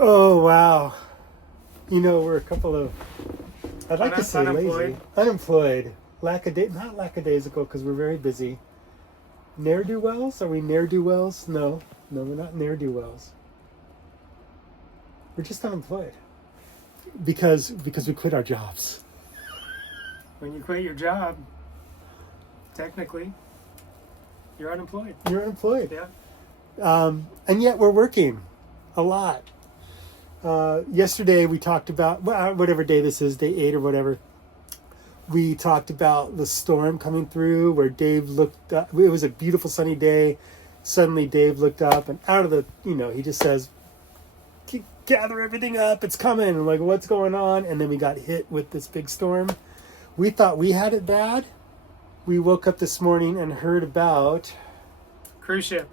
Oh, wow. We're a couple of, I'd like to say Unemployed? lazy. Unemployed. Not lackadaisical, because we're very busy. Ne'er-do-wells? Are we ne'er-do-wells? No. No, we're not ne'er-do-wells. We're just unemployed. Because we quit our jobs. When you quit your job, technically, you're unemployed. You're unemployed. Yeah. And yet we're working a lot. Yesterday we talked about, whatever day this is, day 8 or whatever, we talked about the storm coming through where Dave looked up. It was a beautiful sunny day. Suddenly Dave looked up and out of the, he just says, gather everything up, it's coming. I'm like, what's going on? And then we got hit with this big storm. We thought we had it bad. We woke up this morning and heard about... Cruise ship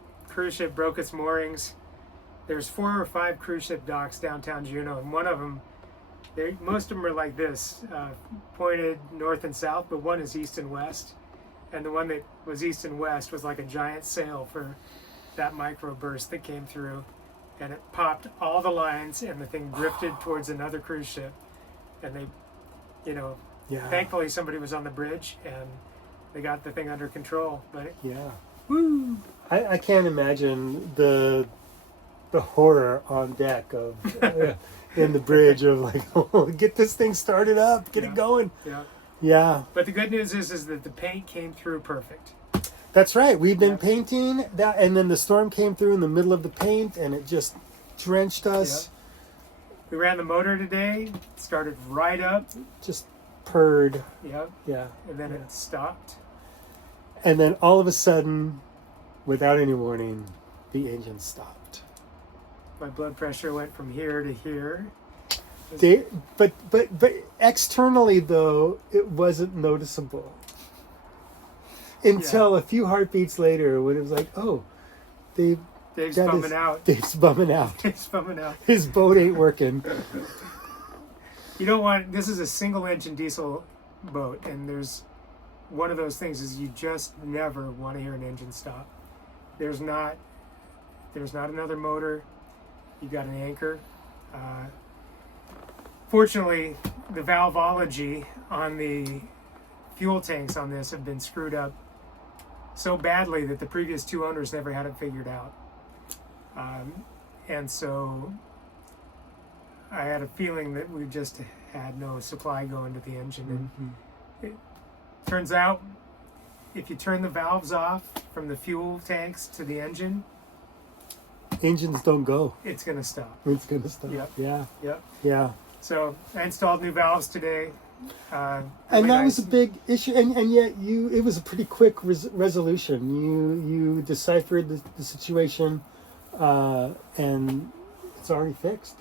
broke its moorings. There's 4 or 5 cruise ship docks downtown Juneau, and one of them, most of them are like this, pointed north and south, but one is east and west. And the one that was east and west was like a giant sail for that microburst that came through, and it popped all the lines, and the thing drifted towards another cruise ship. And they, thankfully somebody was on the bridge, and they got the thing under control. But woo! I can't imagine the horror on deck of in the bridge of like, oh, get this thing started up, get it going. Yeah. But the good news is that the paint came through perfect. That's right. We've been painting that, and then the storm came through in the middle of the paint, and it just drenched us. We ran the motor today. Started right up. Just purred. Yep. Yeah. And then it stopped. And then all of a sudden, without any warning, the engine stopped. My blood pressure went from here to here. But externally though, it wasn't noticeable until a few heartbeats later, when it was like, oh, Dave's bumming out. Dave's bumming out. His boat ain't working. You don't want. This is a single engine diesel boat, and there's one of those things is you just never want to hear an engine stop. There's not another motor. You got an anchor. Fortunately, the valveology on the fuel tanks on this have been screwed up so badly that the previous 2 owners never had it figured out. And so I had a feeling that we just had no supply going to the engine. And it turns out, if you turn the valves off from the fuel tanks to the engine, engines don't go. It's going to stop. It's going to stop. Yep. Yeah. Yep. Yeah. So I installed new valves today. And that was a big issue, and yet it was a pretty quick resolution. You deciphered the situation, and it's already fixed.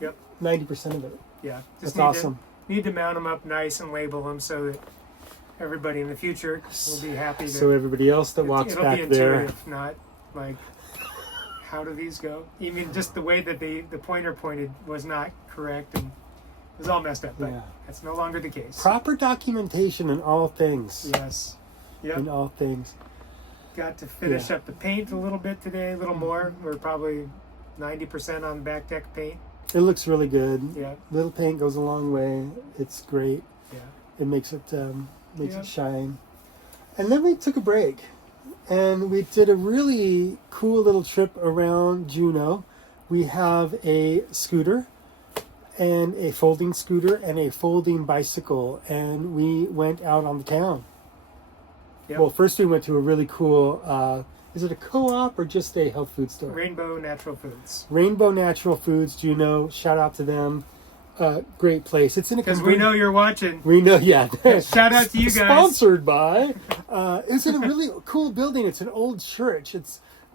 Yep. 90% of it. Yeah. That's awesome. Need to mount them up nice and label them so that everybody in the future will be happy. So everybody else that walks it'll back be there, intuitive, not like, how do these go? Even just the way that the pointer pointed was not correct, and it was all messed up. But that's no longer the case. Proper documentation in all things. Yes. Yep. In all things. Got to finish up the paint a little bit today, a little more. We're probably 90% on back deck paint. It looks really good. Yeah. Little paint goes a long way. It's great. Yeah. It makes it shine. And then we took a break, and we did a really cool little trip around Juneau. We have a scooter, and a folding scooter, and a folding bicycle, and we went out on the town. Yep. Well, first we went to a really cool, is it a co-op or just a health food store? Rainbow Natural Foods. Rainbow Natural Foods, Juneau. Shout out to them. Great place. It's in a because we know you're watching. We know, yeah. Shout out to you guys. Sponsored by. It's in a really cool building. It's an old church.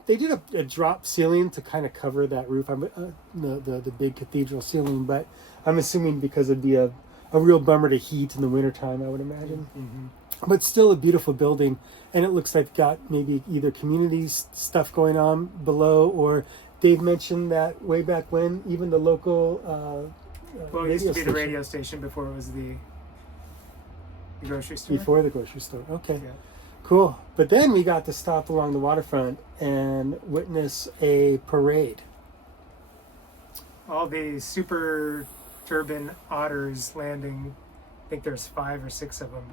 They did a drop ceiling to kind of cover that roof. The big cathedral ceiling, but I'm assuming because it'd be a real bummer to heat in the wintertime, I would imagine. Mm-hmm. But still a beautiful building, and it looks like got maybe either community stuff going on below, or Dave mentioned that way back when even the local it used to be the radio station before it was the grocery store. Before the grocery store. Okay. Yeah. Cool. But then we got to stop along the waterfront and witness a parade. all the super turbine otters landing. I think there's 5 or 6 of them.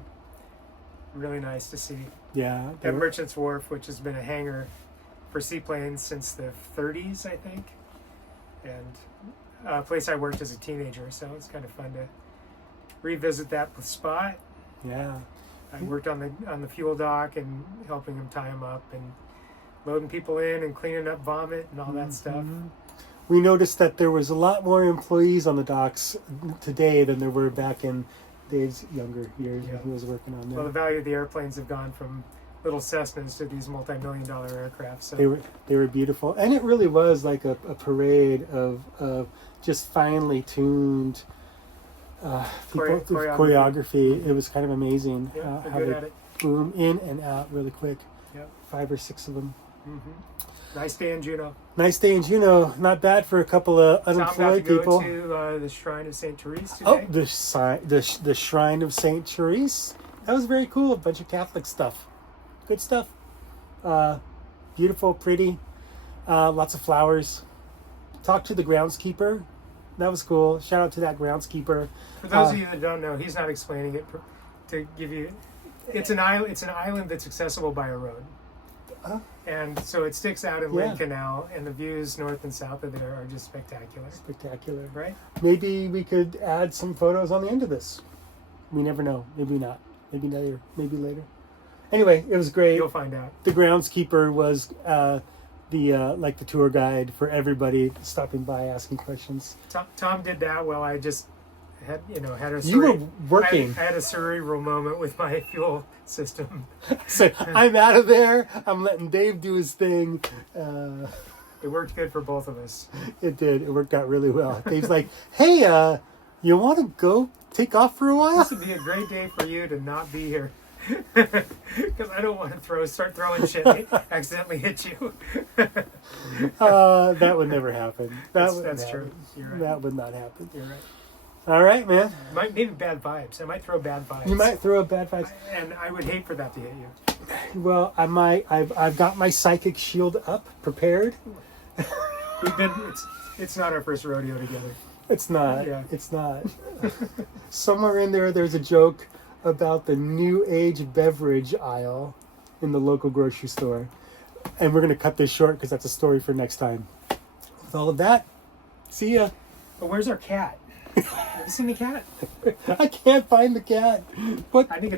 Really nice to see. Yeah. they At were- Merchants Wharf, which has been a hangar for seaplanes since the 30s, I think, and a place I worked as a teenager, so it's kind of fun to revisit that spot. Yeah. I worked on the fuel dock and helping them tie them up and loading people in and cleaning up vomit and all that stuff. Mhm. We noticed that there was a lot more employees on the docks today than there were back in Dave's younger years when Yeah. he was working on Well, the them. value of the airplanes have gone from little Cessnas to these multi-million-dollar aircraft. So They were beautiful, and it really was like a parade of just finely tuned choreography. It was kind of amazing yeah, they're how good they at it. boom in and out really quick. Yep. 5 or 6 of them. Nice day in Juneau. Nice day in Juneau. Not bad for a couple of Tom got to unemployed go people. to the Shrine of St. Therese Oh, today. the Shrine of Saint Therese. That was very cool. A bunch of Catholic stuff. Good stuff. Beautiful, pretty. Lots of flowers. Talked to the groundskeeper. That was cool. Shout out to that groundskeeper. For those of you that don't know, he's not explaining it to give you. It's an island. It's an island that's accessible by a road, and so it sticks out in Yeah. Lynn Canal, and the views north and south of there are just spectacular. Spectacular. Right? Maybe we could add some photos on the end of this. We never know. Maybe not. Maybe later. Maybe later. Anyway, it was great. You'll find out. The groundskeeper was the tour guide for everybody stopping by asking questions. Tom did that while I just had a You were surreal- working. I had a cerebral moment with my fuel system. So I'm out of there. I'm letting Dave do his thing. It worked good for both of us. It did. It worked out really well. Dave's like, "Hey, you want to go take off for a while?" This would be a great day for you to not be here. Because I don't want to start throwing shit and accidentally hit you. That would never happen. That's Wouldn't true. happen. You're right. That would not happen. You're right. All right, man. Maybe bad vibes. I might throw bad vibes. You might throw a bad fight. And I would hate for that to hit you. Well, I might. I've got my psychic shield up, prepared. It's not our first rodeo together. It's not. Yeah. It's not. Somewhere in there's a joke about the new age beverage aisle in the local grocery store. And we're going to cut this short because that's a story for next time. With all of that, see ya. But where's our cat? Have you seen the cat? I can't find the cat. What? I think